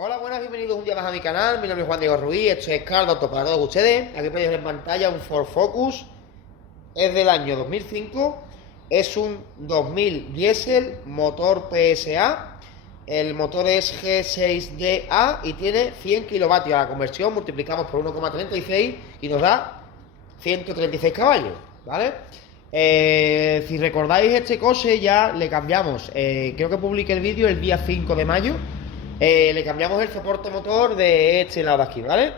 Hola, buenas, bienvenidos un día más a mi canal. Mi nombre es Juan Diego Ruiz, esto es Cardo Auto para todos ustedes. Aquí podéis ver en pantalla un Ford Focus. Es del año 2005. Es un 2000 diésel, motor PSA. El motor es G6DA y tiene 100 kilovatios. A la conversión multiplicamos por 1,36 y nos da 136 caballos, ¿vale? Si recordáis este coche ya le cambiamos, creo que publiqué el vídeo el día 5 de mayo. Le cambiamos el soporte motor de este lado de aquí, ¿vale?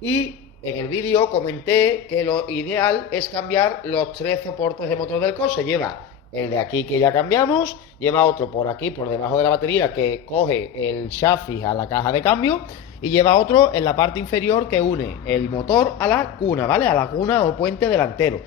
Y en el vídeo comenté que lo ideal es cambiar los 3 soportes de motor del coche. Lleva el de aquí que ya cambiamos, lleva otro por aquí, por debajo de la batería, que coge el chasis a la caja de cambio, y lleva otro en la parte inferior que une el motor a la cuna, ¿vale? A la cuna o puente delantero.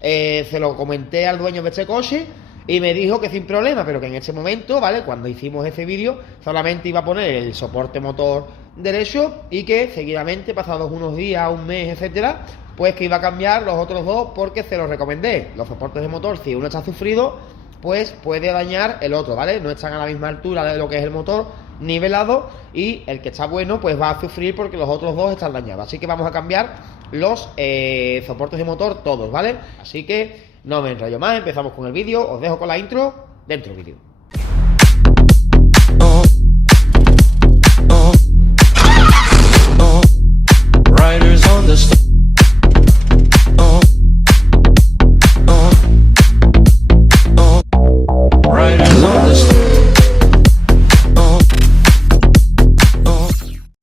Se lo comenté al dueño de este coche y me dijo que sin problema, pero que en ese momento, ¿vale? Cuando hicimos ese vídeo, solamente iba a poner el soporte motor derecho y que seguidamente, pasados unos días, un mes, etcétera, pues que iba a cambiar los otros dos porque se los recomendé. Los soportes de motor, si uno está sufrido, pues puede dañar el otro, ¿vale? No están a la misma altura de lo que es el motor nivelado, y el que está bueno pues va a sufrir porque los otros dos están dañados. Así que vamos a cambiar los soportes de motor todos, ¿vale? Así que no me enrollo más, empezamos con el vídeo. Os dejo con la intro dentro del vídeo.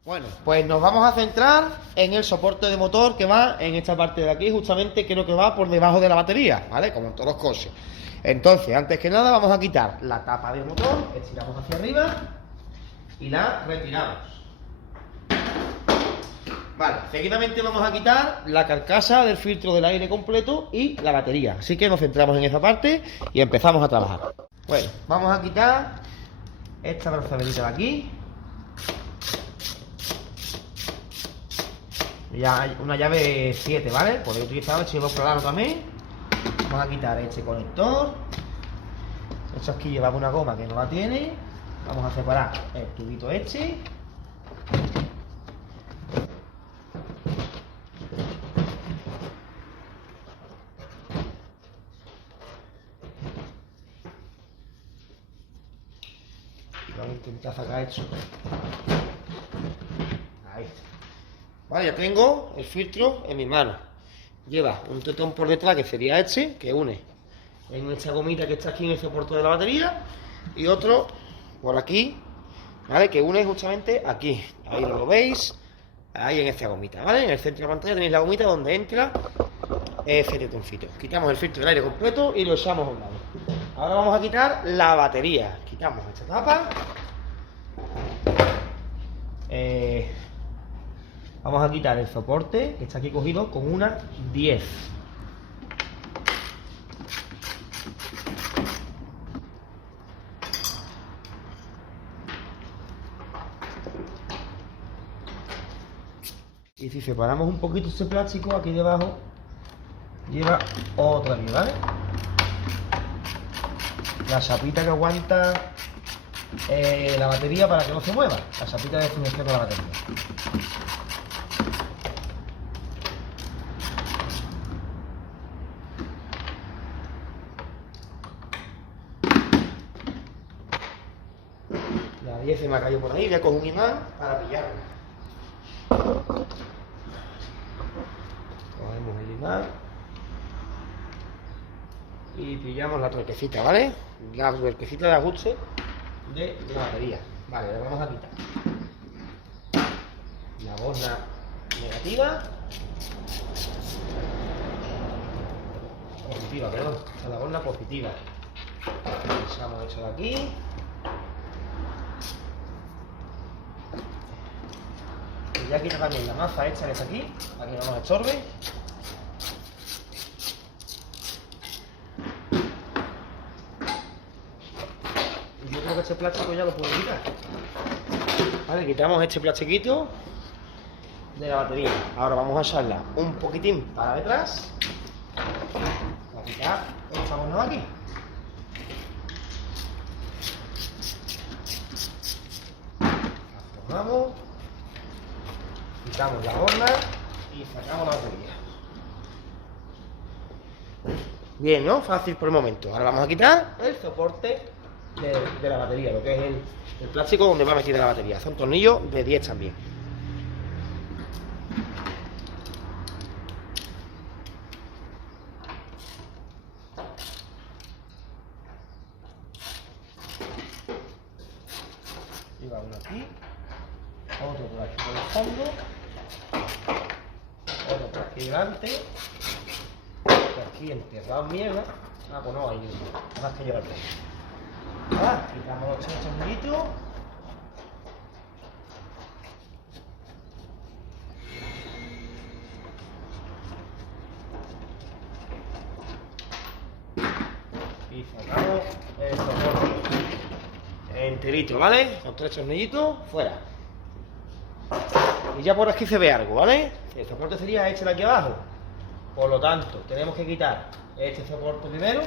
Bueno, pues nos vamos a centrar en el soporte de motor que va en esta parte de aquí. Justamente creo que va por debajo de la batería, ¿vale? Como en todos los coches. Entonces, antes que nada vamos a quitar la tapa del motor, estiramos hacia arriba y la retiramos. Vale, seguidamente vamos a quitar la carcasa del filtro del aire completo y la batería. Así que nos centramos en esa parte y empezamos a trabajar. Bueno, vamos a quitar esta brazaderita de aquí. Ya hay una llave 7, ¿vale? Podéis utilizar el chivo plano también. Vamos a quitar este conector. Esto aquí llevaba una goma que no la tiene. Vamos a separar el tubito este. Y vamos a intentar sacar esto. Ahí está. Vale, ya tengo el filtro en mi mano. Lleva un tetón por detrás que sería este, que une en esta gomita que está aquí en el soporte de la batería, y otro por aquí, ¿vale? Que une justamente aquí. Ahí lo veis, ahí en esta gomita, ¿vale? En el centro de la pantalla tenéis la gomita donde entra ese tetoncito. Quitamos el filtro del aire completo y lo echamos a un lado. Ahora vamos a quitar la batería. Quitamos esta tapa. Vamos a quitar el soporte que está aquí cogido con una 10. Y si separamos un poquito este plástico, aquí debajo lleva otra aquí, ¿vale? La chapita que aguanta la batería para que no se mueva. La chapita de función de la batería. La 10 se me ha caído por ahí, voy a coger un imán para pillarla. Cogemos el imán y pillamos la tuerquecita, ¿vale? La tuerquecita de ajuste de la batería. Vale, la vamos a quitar. La borna negativa. Positiva, perdón. La borna positiva. Echamos esto de aquí. Y ya quita también la masa esta que está aquí, para que no nos estorbe. Y yo creo que este plástico ya lo puedo quitar. Vale, quitamos este plastiquito de la batería. Ahora vamos a echarla un poquitín para detrás. Para quitar esta borna de aquí. Continuamos. Quitamos la horna y sacamos la batería. Bien, ¿no? Fácil por el momento. Ahora vamos a quitar el soporte de la batería, lo que es el plástico donde va metida la batería. Son tornillos de 10 también. Y va uno aquí, otro por aquí por el fondo, otro por aquí delante, y aquí enterrado en mierda. Ah, pues no, hay más que llevar tres. Quitamos los tres tornillitos. Y sacamos el soporte enterito, ¿vale? Con tres tornillitos, fuera. Y ya por aquí se ve algo, ¿vale? El soporte sería este de aquí abajo. Por lo tanto, tenemos que quitar este soporte primero.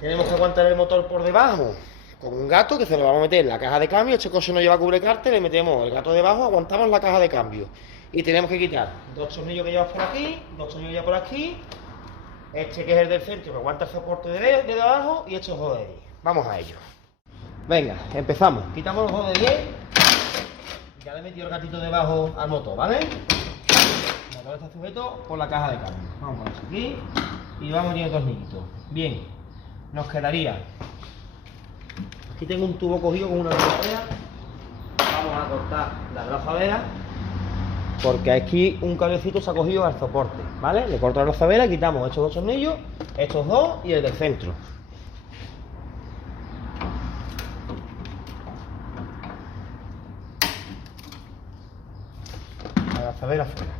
Tenemos que aguantar el motor por debajo con un gato que se lo vamos a meter en la caja de cambio. Este coche no lleva cubrecárter, le metemos el gato debajo, aguantamos la caja de cambio. Y tenemos que quitar dos tornillos que llevas por aquí, dos tornillos ya por aquí. Este que es el del centro que aguanta el soporte de abajo y estos dos de ahí. Vamos a ello. Venga, empezamos. Quitamos los dos de 10. Ya le he metido el gatito debajo al motor, ¿vale? El motor está sujeto por la caja de cambio. Vamos a poner aquí y vamos metiendo tornillitos. Bien, nos quedaría. Aquí tengo un tubo cogido con una brazadera. Vamos a cortar la brazadera porque aquí un cablecito se ha cogido al soporte, ¿vale? Le corto la brazadera, quitamos estos dos tornillos, estos dos y el del centro. La brazadera fuera.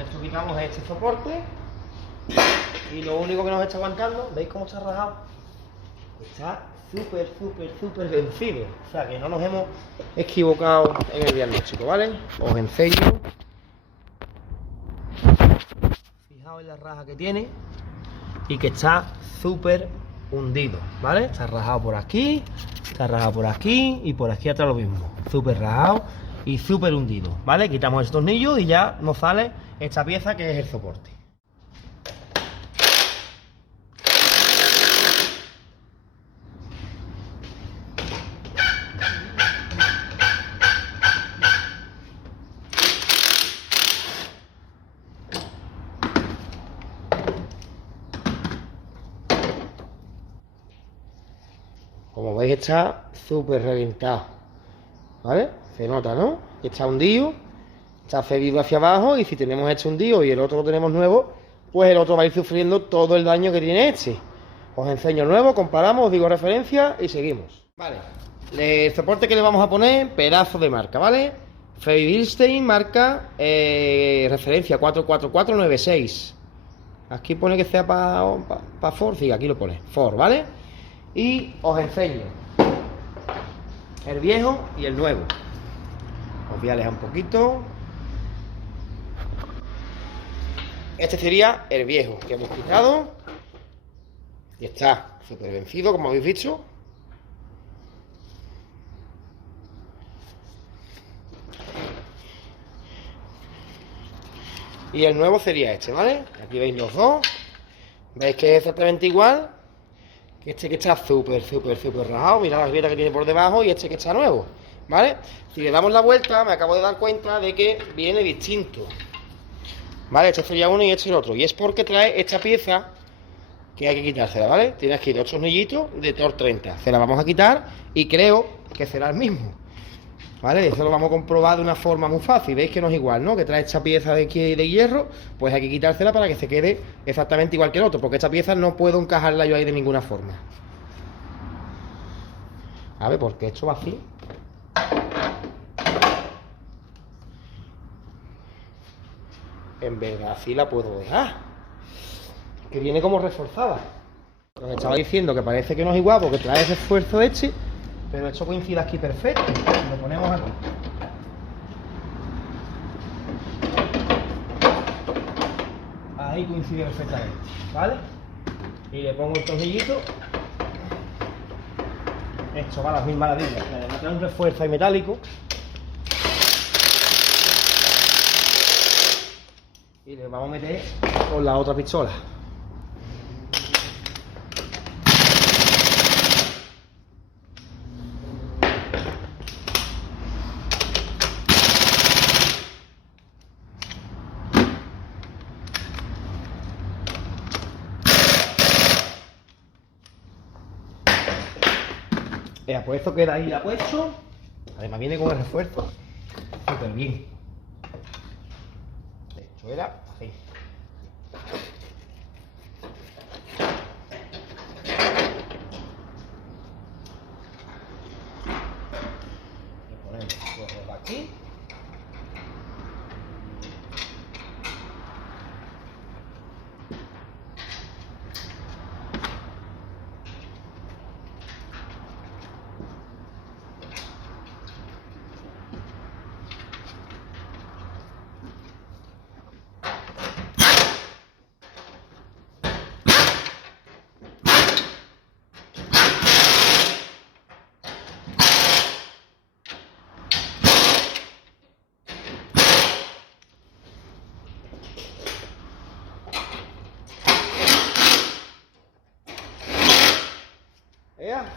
Esto quitamos este soporte y lo único que nos está aguantando, ¿veis cómo está rajado? Está súper vencido, o sea que no nos hemos equivocado en el diagnóstico, ¿vale? Os enseño. Fijaos en la raja que tiene y que está súper hundido, ¿vale? Está rajado por aquí, está rajado por aquí y por aquí atrás lo mismo, súper rajado y súper hundido, ¿vale? Quitamos estos tornillos y ya nos sale esta pieza que es el soporte. Como veis está súper reventado, ¿vale? Se nota, ¿no? Está hundido, está cedido hacia abajo y si tenemos este hundido y el otro lo tenemos nuevo, pues el otro va a ir sufriendo todo el daño que tiene este. Os enseño el nuevo, comparamos, os digo referencia y seguimos. Vale, el soporte que le vamos a poner, pedazo de marca, ¿vale? Feby-Bilstein, marca referencia 44496. Aquí pone que sea para Ford, sí, aquí lo pone, Ford, ¿vale? Y os enseño el viejo y el nuevo. Os voy a alejar un poquito. Este sería el viejo que hemos quitado y está súper vencido, como habéis visto. Y el nuevo sería este, ¿vale? Aquí veis los dos. Veis que es exactamente igual que este que está súper rajado. Mirad las grietas que tiene por debajo y este que está nuevo, ¿vale? Si le damos la vuelta, me acabo de dar cuenta de que viene distinto, ¿vale? Este sería uno y este el otro. Y es porque trae esta pieza que hay que quitársela, ¿vale? Tiene aquí dos tornillitos de Torx 30. Se la vamos a quitar y creo que será el mismo, ¿vale? Eso lo vamos a comprobar de una forma muy fácil. Veis que no es igual, ¿no? Que trae esta pieza de hierro, pues hay que quitársela para que se quede exactamente igual que el otro, porque esta pieza no puedo encajarla yo ahí de ninguna forma. A ver, porque esto va así. en verdad sí la puedo dejar. Que viene como reforzada. Os estaba diciendo que parece que no es igual porque trae ese esfuerzo este, pero esto coincide aquí perfecto. Lo ponemos aquí. Ahí coincide perfectamente, ¿vale? Y le pongo el tornillito. Esto va a las mil maravillas. Además trae un refuerzo ahí metálico. Y le vamos a meter con la otra pistola. Pues esto queda ahí apuesto. Además viene con el refuerzo súper bien. Esto era así. Le ponemos el gorro aquí.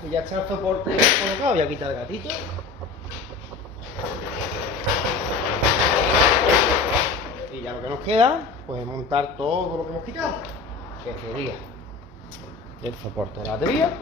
Y ya está el soporte colocado. Voy a quitar el gatito. Y ya lo que nos queda, pues montar todo lo que hemos quitado, que sería el soporte de la batería,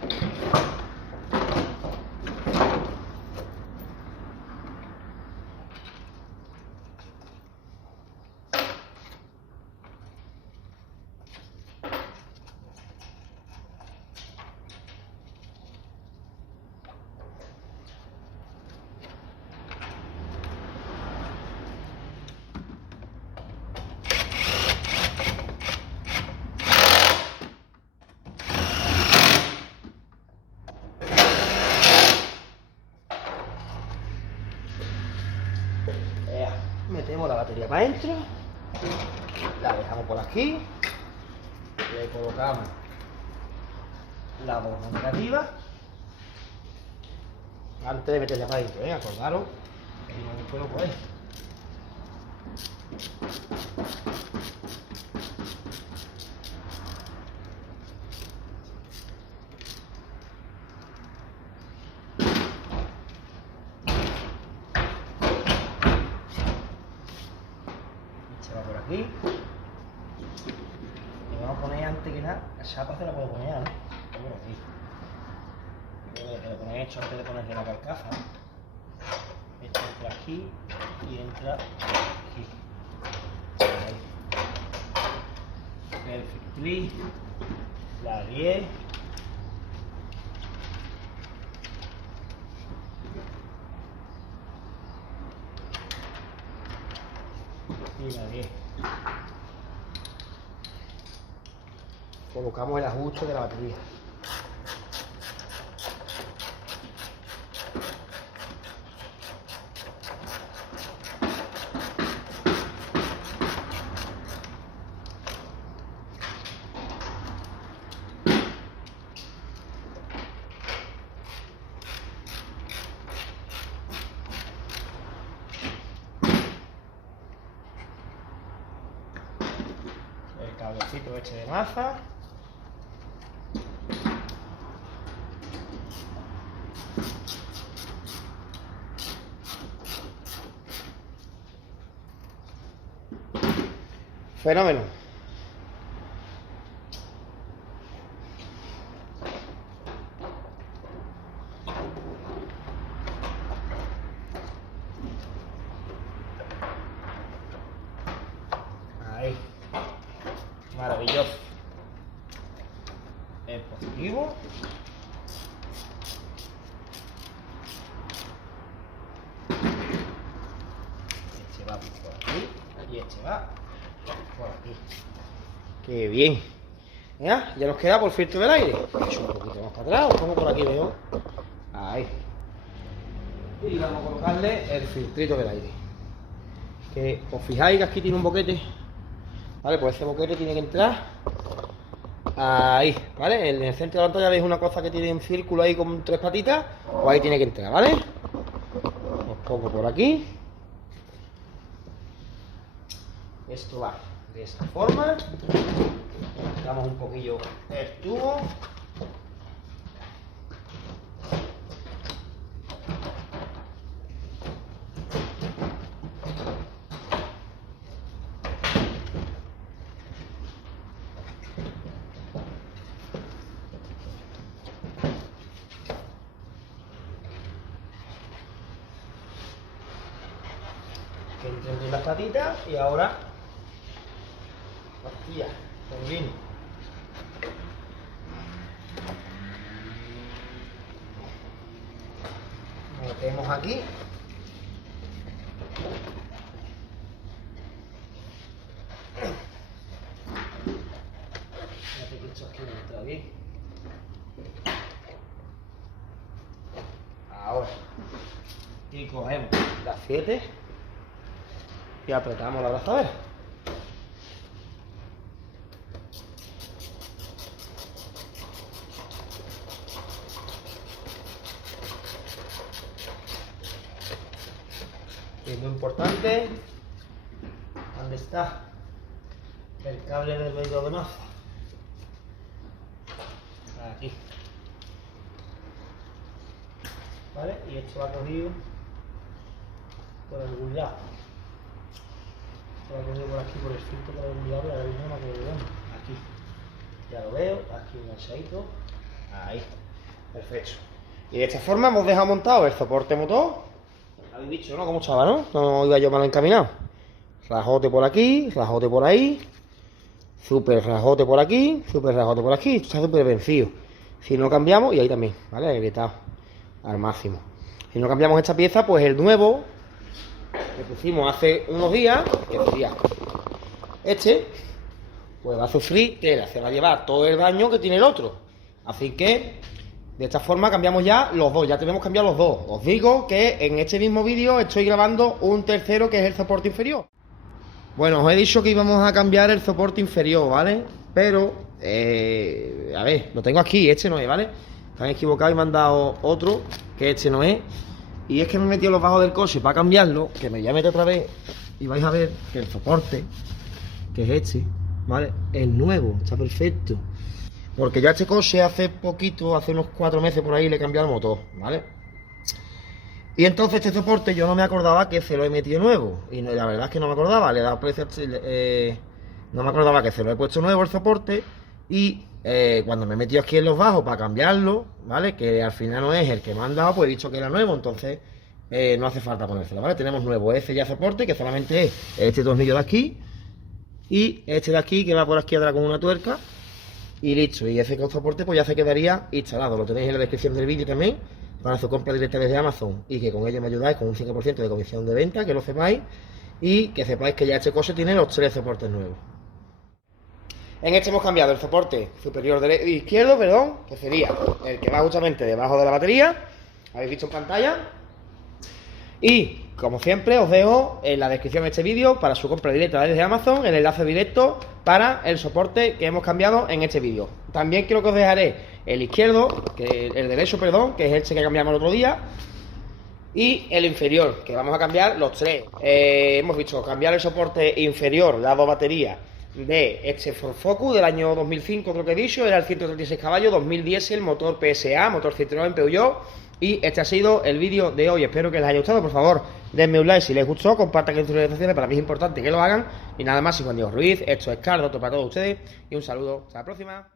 metemos la batería para adentro, la dejamos por aquí, le colocamos la bomba negativa, antes de meterla para adentro, acordaros, que no me puedo poner. Por aquí y vamos a poner antes que nada la chapa. Se la puedo poner, ¿no? Bueno, sí. Le ponéis esto antes de ponerle la carcasa, ¿no? Esto entra aquí y entra aquí. Ahí. Perfectly. La 10. Y la 10. Colocamos el ajuste de la batería. El cablecito este de maza. Fenómeno. Ahí. Maravilloso. El positivo. Este va por aquí y este va por aquí. Qué bien. Ya nos queda por filtro del aire. Pues un poquito más para atrás, os pongo por aquí, veo. Ahí. Y vamos a colocarle el filtrito del aire. Que os fijáis que aquí tiene un boquete. Vale, pues ese boquete tiene que entrar ahí, ¿vale? En el centro de la pantalla veis una cosa que tiene un círculo ahí con 3 patitas. Pues ahí tiene que entrar, ¿vale? Os pongo por aquí. Esto va de esta forma. Damos un poquillo el tubo. Que entren bien las patitas y ahora pastillas con vino. Metemos aquí. Fíjate que esto aquí no está bien. Ahora, y cogemos las 7 y apretamos la abrazadera. Es muy importante. ¿Dónde está el cable del medidor de masa? Aquí. ¿Vale? Y esto va cogido por algún lado. Esto va cogido por aquí, por el filtro por algún lado, y ahora mismo no me acuerdo de dónde. Aquí. Ya lo veo, aquí un enganchadito. Ahí. Perfecto. Y de esta forma hemos dejado montado el soporte motor. Habéis visto, ¿no? Cómo estaba, ¿no? No iba yo mal encaminado. Rajote por aquí, rajote por ahí. Súper rajote por aquí, súper rajote por aquí. Esto está súper vencido. Si no cambiamos, y ahí también, ¿vale? Agrietado al máximo. Si no cambiamos esta pieza, pues el nuevo que pusimos hace unos días, que sería este, pues va a sufrir tela, se va a llevar todo el daño que tiene el otro. Así que de esta forma cambiamos ya los dos, ya tenemos cambiado los dos. Os digo que en este mismo vídeo estoy grabando un tercero que es el soporte inferior. Bueno, os he dicho que íbamos a cambiar el soporte inferior, ¿vale? Pero, a ver, lo tengo aquí, este no es, ¿vale? Están equivocados y me han dado otro, que este no es. Y es que me he metido los bajos del coche para cambiarlo, que me voy a meter otra vez. Y vais a ver que el soporte, que es este, ¿vale? Es nuevo, está perfecto. Porque ya este coche hace poquito, hace unos 4 meses por ahí, le he cambiado el motor, ¿vale? Y entonces este soporte yo no me acordaba que se lo he metido nuevo. Y la verdad es que no me acordaba, le he dado precio, no me acordaba que se lo he puesto nuevo el soporte. Y cuando me he metido aquí en los bajos para cambiarlo, ¿vale? Que al final no es el que me han dado, pues he dicho que era nuevo, entonces no hace falta ponérselo, ¿vale? Tenemos nuevo ese ya soporte, que solamente es este tornillo de aquí y este de aquí, que va por aquí atrás con una tuerca. Y listo, y ese soporte pues ya se quedaría instalado. Lo tenéis en la descripción del vídeo también, para su compra directa desde Amazon, y que con ello me ayudáis con un 5% de comisión de venta, que lo sepáis, y que sepáis que ya este coche tiene los 3 soportes nuevos. En este hemos cambiado el soporte superior izquierdo, perdón, que sería el que va justamente debajo de la batería, habéis visto en pantalla, y como siempre os dejo en la descripción de este vídeo para su compra directa desde Amazon el enlace directo para el soporte que hemos cambiado en este vídeo. También creo que os dejaré el izquierdo, el derecho, perdón, que es este que cambiamos el otro día, y el inferior, que vamos a cambiar los 3. Hemos visto cambiar el soporte inferior, las 2 baterías de este Ford Focus del año 2005, creo que he dicho, era el 136 caballos, 2000 diésel, motor PSA, motor Citroën Peugeot. Y este ha sido el vídeo de hoy, espero que les haya gustado. Por favor, denme un like si les gustó, compartan en sus redes sociales, para mí es importante que lo hagan. Y nada más, soy Juan Diego Ruiz, esto es Cardo, para todos ustedes, y un saludo, hasta la próxima.